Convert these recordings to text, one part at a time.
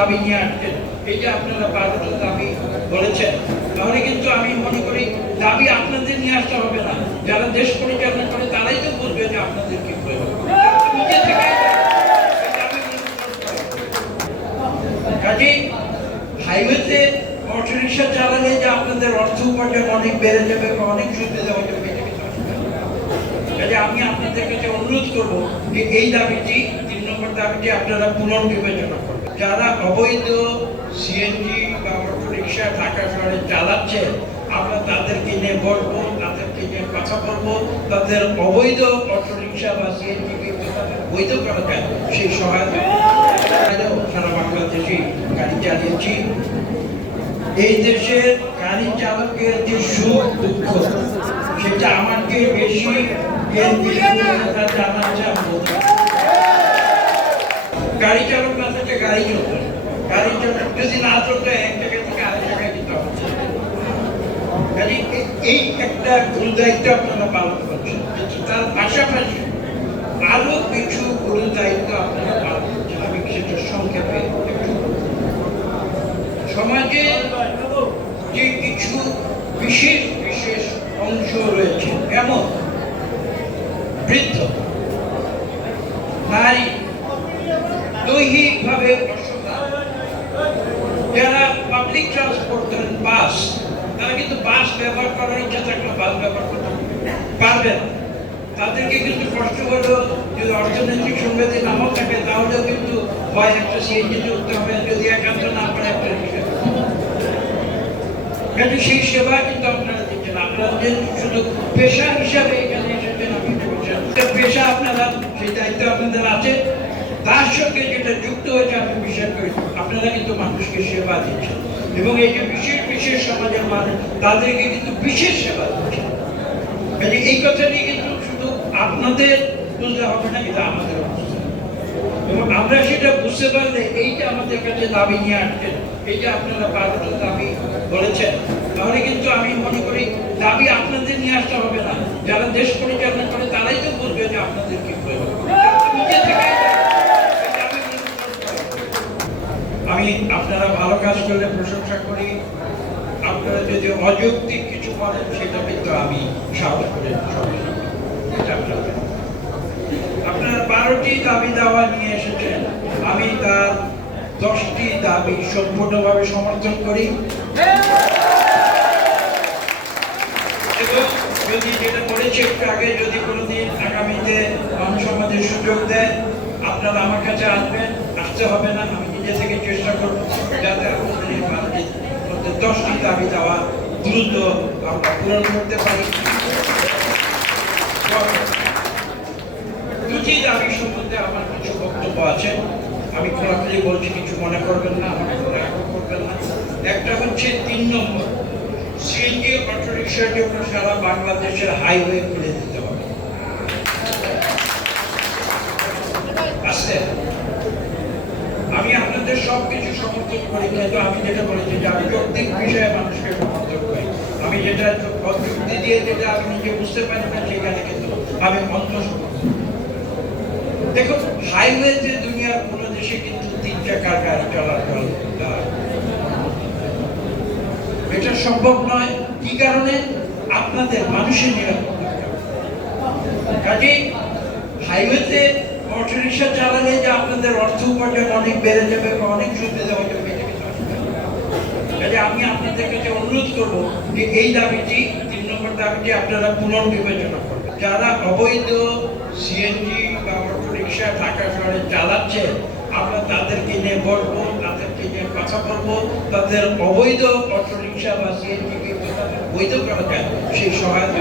দাবি নিয়ে আসছেন, এই যে আপনারা 12টা দাবি বলেছেন, তাহলে কিন্তু আমি মনে করি দাবি আপনাদের নিয়ে আসতে হবে না। যারা দেশ পরিচালনা করে তারাই তো বুঝবে যে আপনাদের কি প্রয়োজন। নিজে থেকে কাজেই হাইওয়েতে অটোরিকশা চালালে যে আপনাদের অর্থ উপার্জন অনেক বেড়ে যাবে বা অনেক সুবিধা হয়ে যাবে, কাজে আমি আপনাদের কাছে অনুরোধ করবো যে এই দাবিটি 3 নম্বর দাবিটি আপনারা পুনর্বিবেচনা করবেন। যারা অবৈধ সিএনজি বা অটোরিকশা ঢাকা শহরে চালাচ্ছে, আমরা তাদেরকে নিয়ে বলবো, তাদেরকে নিয়ে কথা বলবো, তাদের অবৈধ অটোরিকশা বা সিএনজি বৈধ করা যায় সেই সহায়তা। সারা বাংলাদেশে গাড়ি চালিয়েছি, এই দেশের গাড়ি চালকের যে সুখ দুঃখ সেটা আমাকে বেশি গাড়ি চালক না থাকলে গাড়ি চলতো, গাড়ি চালক যদি না চলতো এক জায়গা থেকে আরেক জায়গায় যেতে হবে। এই একটা গুরু দায়িত্ব আপনারা পালন করছেন, তার পাশাপাশি আরো কিছু গুরু দায়িত্ব আপনারা পালন করছেন। আমি সেটা সংক্ষেপে সমাজে যে কিছু বিশেষ বিশেষ অংশ রয়েছে, এমন বৃদ্ধ, নারী, দৈহিকভাবে যারা পাবলিক ট্রান্সপোর্ট করেন, বাস, তারা কিন্তু বাস ব্যবহার করার ইচ্ছা থাকলে বাস ব্যবহার করতে পারবে না। তাদেরকে কিন্তু কষ্ট হলেও যদি অর্থনৈতিক সংবাদে নামও থাকে তাহলেও কিন্তু হয় একটা সিএনজি করতে হবে, যদি একান্ত না পারে একটা রিক্সা। কিন্তু সেই সেবা কিন্তু আপনারা দিচ্ছেন। আপনারা যে শুধু পেশা হিসাবে এখানে এসেছেন, পেশা আপনারা সেই দায়িত্ব আপনাদের আছে, তার সঙ্গে যেটা যুক্ত হয়েছে আমি বিশ্বাস করি আপনারা কিন্তু মানুষকে সেবা দিচ্ছেন, এবং এই যে বিশেষ বিশেষ সমাজের মানুষ তাদেরকে কিন্তু বিশেষ সেবা দিচ্ছেন। এই কথা নিয়ে কিন্তু শুধু আপনাদের বুঝতে হবে না, এটা আমাদের অবস্থা, এবং আমরা সেটা বুঝতে পারলে এইটা আমাদের কাছে দাবি নিয়ে আসছেন, এই যে আপনারা 12টা দাবি বলেছেন, তাহলে কিন্তু আমি মনে করি দাবি আপনাদের নিয়ে আসতে হবে না। যারা দেশ পরিচালনা করে তারাই তো বুঝবে যে আপনাদের কি প্রয়োজন। নিজে থেকে আমি আপনারা ভালো কাজ করলে প্রশংসা করি, আপনারা যদি অযৌক্তিক কিছু করেন সেটা কিন্তু আমি সাহস করে আপনারা 12টি দাবি দাওয়া নিয়ে এসেছেন, আমি তার 10টি দাবি সম্পূর্ণভাবে সমর্থন করি। এবং যদি যেটা বলেছি একটু আগে, যদি কোনোদিন আগামীতে সমাজের সুযোগ দেয় আপনারা আমার কাছে আসবেন, আসতে হবে না, আমি নিজে থেকে চেষ্টা করবো যাতে আপনাদের এই 10টি দাবি দেওয়া দ্রুত আমরা পূরণ করতে পারি। 2টি দাবি সম্বন্ধে আমার কিছু বক্তব্য আছে, আমি খোলাখুলি বলছি, কিছু মনে করবেন না, আমাকে আগ্রহ করবেন না। একটা হচ্ছে 3 নম্বর, সিএনজি অটোরিকশার জন্য সারা বাংলাদেশের হাইওয়ে খুলে দিতে হবে। আমি আপনাদের সবকিছু সমর্থন করি, কিন্তু আমি যেটা বলেছি যে আমি যৌক্তিক বিষয়ে মানুষকে সমর্থন করি। আমি যেটা যুক্তি দিয়ে যেটা আমি নিজে বুঝতে পারি না সেখানে কিন্তু আমি অন্য দেখুন, হাইওয়েতে দুনিয়ার কোনো দেশে কিন্তু 3 চাকার গাড়ি চলাচল এটা সম্ভব নয়। কি কারণে? আপনাদের মানুষের নিরাপত্তা। কাজেই হাইওয়েতে অটোরিকশা চালালে যে আপনাদের অর্থ উপার্জন অনেক বেড়ে যাবে বা অনেক সুবিধা হয়ে যাবে, কাজে আমি আপনাদের কাছে অনুরোধ করবো যে এই দাবিটি 3 নম্বর দাবিটি আপনারা পুনর্বিবেচনা করবেন। যারা অবৈধ সিএনজি বা অটোরিকশা ঢাকা শহরে চালাচ্ছে, আমরা তাদেরকে নিয়ে বলবো, তাদেরকে নিয়ে কথা বলবো, তাদের অবৈধ অটোরিকশা বা সিএনজি বৈধ করা যায় সেই সহায়তা।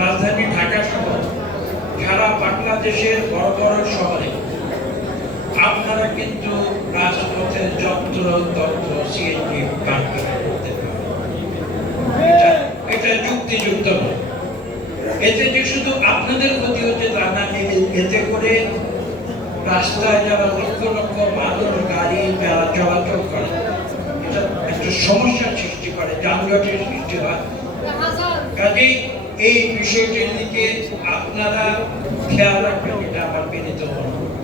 রাজধানী ঢাকা সহ সারা বাংলাদেশের বড় বড় শহরে আপনারা কিন্তু রাজপথের যন্ত্র তথ্য সিএনজি পার্কিং করতে পারেন, এটা যুক্তিযুক্ত নয়। এতে যে শুধু আপনাদের ক্ষতি হচ্ছে তা না, এতে করে রাস্তায় যারা লক্ষ লক্ষ মানুষ গাড়ি চলাচল করে এটা একটা সমস্যার সৃষ্টি করে, যানজটের সৃষ্টি হয়। কাজেই এই বিষয়টির দিকে আপনারা খেয়াল রাখবেন, এটা আমার বিনীত অনুরোধ।